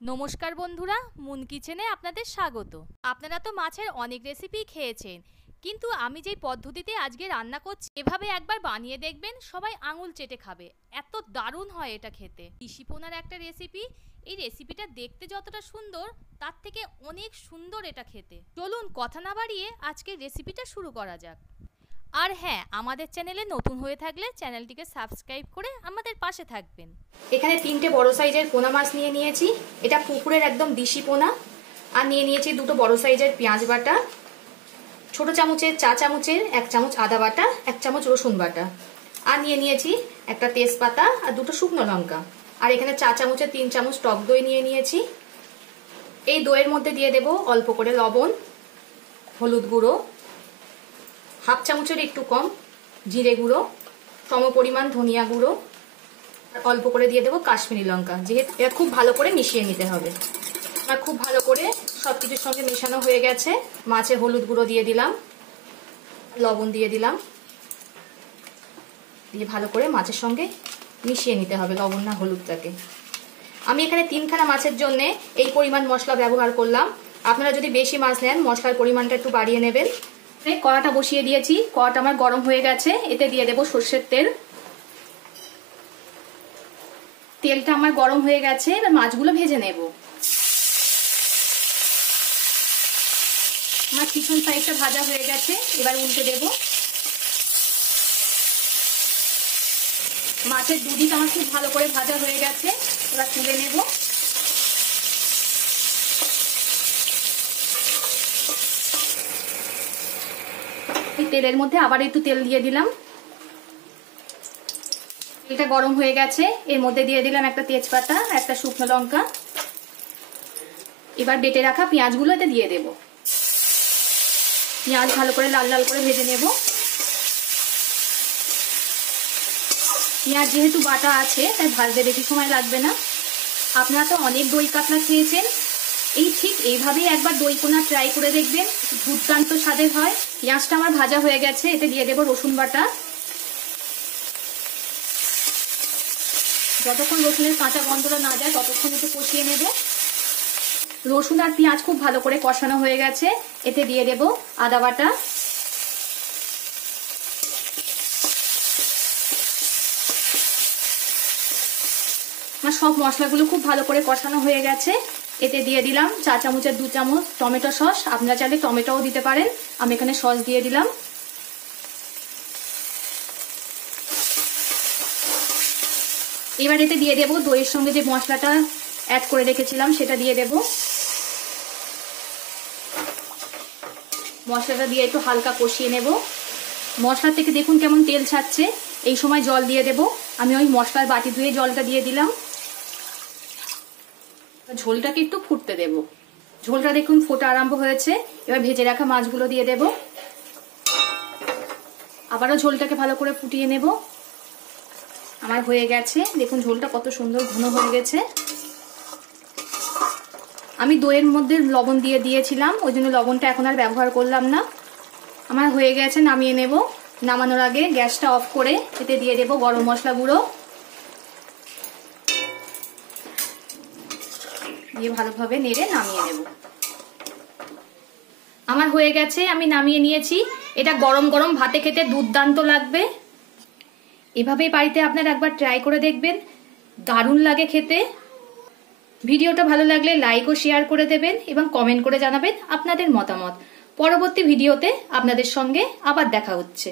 নমস্কার বন্ধুরা, মুন কিচেনে আপনাদের স্বাগত। আপনারা তো মাছের অনেক রেসিপি খেয়েছেন, কিন্তু আমি যেই পদ্ধতিতে আজকে রান্না করছি এভাবে একবার বানিয়ে দেখবেন, সবাই আঙুল চেটে খাবে। এত দারুণ হয় এটা খেতে। ইসিপোনার একটা রেসিপি, এই রেসিপিটা দেখতে যতটা সুন্দর তার থেকে অনেক সুন্দর এটা খেতে। চলুন কথা না বাড়িয়ে আজকে রেসিপিটা শুরু করা যাক। আর হ্যাঁ, আমাদের চ্যানেলে নতুন হয়ে থাকলে চ্যানেলটিকে সাবস্ক্রাইব করে আমাদের পাশে থাকবেন। এখানে 3টে বড় সাইজের পোনা মাছ নিয়ে নিয়েছি, এটা পুকুরের একদম দেশি পোনা। আর নিয়ে নিয়েছি 2টো বড় সাইজের পেঁয়াজ বাটা, ছোট চামচের চা চামচের 1 চামচ আদা বাটা, 1 চামচ রসুন বাটা। আর নিয়ে নিয়েছি একটা তেজপাতা আর 2টো শুকনো লঙ্কা। আর এখানে চা চামচের 3 চামচ টক দই নিয়ে নিয়েছি। এই দইয়ের মধ্যে দিয়ে দেব অল্প করে লবণ, হলুদ গুঁড়ো, হাফ চামচের একটু কম জিরে গুঁড়ো, সম পরিমাণ ধনিয়া গুঁড়ো, আর অল্প করে দিয়ে দেবো কাশ্মীরি লঙ্কা। যেহেতু এটা খুব ভালো করে মিশিয়ে নিতে হবে। আর খুব ভালো করে সব কিছুর সঙ্গে মেশানো হয়ে গেছে। মাছে হলুদ গুঁড়ো দিয়ে দিলাম, লবণ দিয়ে দিলাম, দিয়ে ভালো করে মাছের সঙ্গে মিশিয়ে নিতে হবে লবণ না হলুদটাকে। আমি এখানে 3খানা মাছের জন্য এই পরিমাণ মশলা ব্যবহার করলাম। আপনারা যদি বেশি মাছ নেন মশলার পরিমাণটা একটু বাড়িয়ে নেবেন। কড়াটা বসিয়ে দিয়েছি, কড়াটা আমার গরম হয়ে গেছে। এতে দিয়ে দেবো সর্ষের তেল। তেলটা আমার গরম হয়ে গেছে, এবার মাছগুলো ভেজে নেব। আমার পিছন সাইডটা ভাজা হয়ে গেছে, এবার উল্টে দেব। মাছের দুদিক আমার খুব ভালো করে ভাজা হয়ে গেছে, এবার তুলে নেব। এই তেলের মধ্যে আবার একটু তেল দিয়ে দিলাম। তেলটা গরম হয়ে গেছে, এর মধ্যে দিয়ে দিলাম একটা তেজপাতা, একটা শুকনো লঙ্কা। এবার বেটে রাখা পেঁয়াজগুলো এতে দিয়ে দেব। পেঁয়াজ ভালো করে লাল লাল করে ভেজে নেব। পেঁয়াজ যেহেতু বাটা আছে তাই ভাজতে বেশি সময় লাগবে না। আপনারা তো অনেক দই কাতলা খেয়েছেন, ঠিক এইভাবেই একবার দই কোনা ট্রাই করে দেখবেন, দুর্দান্ত স্বাদের হয়। পেঁয়াজটা আমার ভাজা হয়ে গেছে, এতে দিয়ে দেবো রসুন বাটা। যতক্ষণ রসুনের কাঁচা গন্ধটা না যায় ততক্ষণ একটু কষিয়ে নেব। রসুন আর পেঁয়াজ খুব ভালো করে কষানো হয়ে গেছে, এতে দিয়ে দেব আদা বাটা। আমার সব মশলাগুলো খুব ভালো করে কষানো হয়ে গেছে, এতে দিয়ে দিলাম চা চামচের 2 চামচ টমেটো সস। আপনারা চাইলে টমেটোও দিতে পারেন, আমি এখানে সস দিয়ে দিলাম। এবার এতে দিয়ে দেব দইয়ের সঙ্গে যে মশলাটা অ্যাড করে রেখেছিলাম সেটা দিয়ে দেব। মশলাটা দিয়ে একটু হালকা কষিয়ে নেব। মশলা থেকে দেখুন কেমন তেল ছাড়ছে, এই সময় জল দিয়ে দেব। আমি ওই মশলার বাটি ধুয়ে জলটা দিয়ে দিলাম। ঝোলটাকে একটু ফুটতে দেব। ঝোলটা দেখুন ফোটা আরম্ভ হয়েছে, এবার ভেজে রাখা মাছগুলো দিয়ে দেব। আবারও ঝোলটাকে ভালো করে ফুটিয়ে নেব। আমার হয়ে গেছে, দেখুন ঝোলটা কত সুন্দর ঘন হয়ে গেছে। আমি দইয়ের মধ্যে লবণ দিয়ে দিয়েছিলাম, ওই জন্য লবণটা এখন আর ব্যবহার করলাম না। আমার হয়ে গেছে, নামিয়ে নেব। নামানোর আগে গ্যাসটা অফ করে এতে দিয়ে দেব গরম মশলা গুঁড়ো, দিয়ে ভালোভাবে নেড়ে নামিয়ে নেব। আমার হয়ে গেছে, আমি নামিয়ে নিয়েছি। এটা গরম গরম ভাতে খেতে দুর্দান্ত লাগবে। এভাবেই বাড়িতে আপনারা একবার ট্রাই করে দেখবেন, দারুণ লাগে খেতে। ভিডিওটা ভালো লাগলে লাইক ও শেয়ার করে দেবেন এবং কমেন্ট করে জানাবেন আপনাদের মতামত। পরবর্তী ভিডিওতে আপনাদের সঙ্গে আবার দেখা হচ্ছে।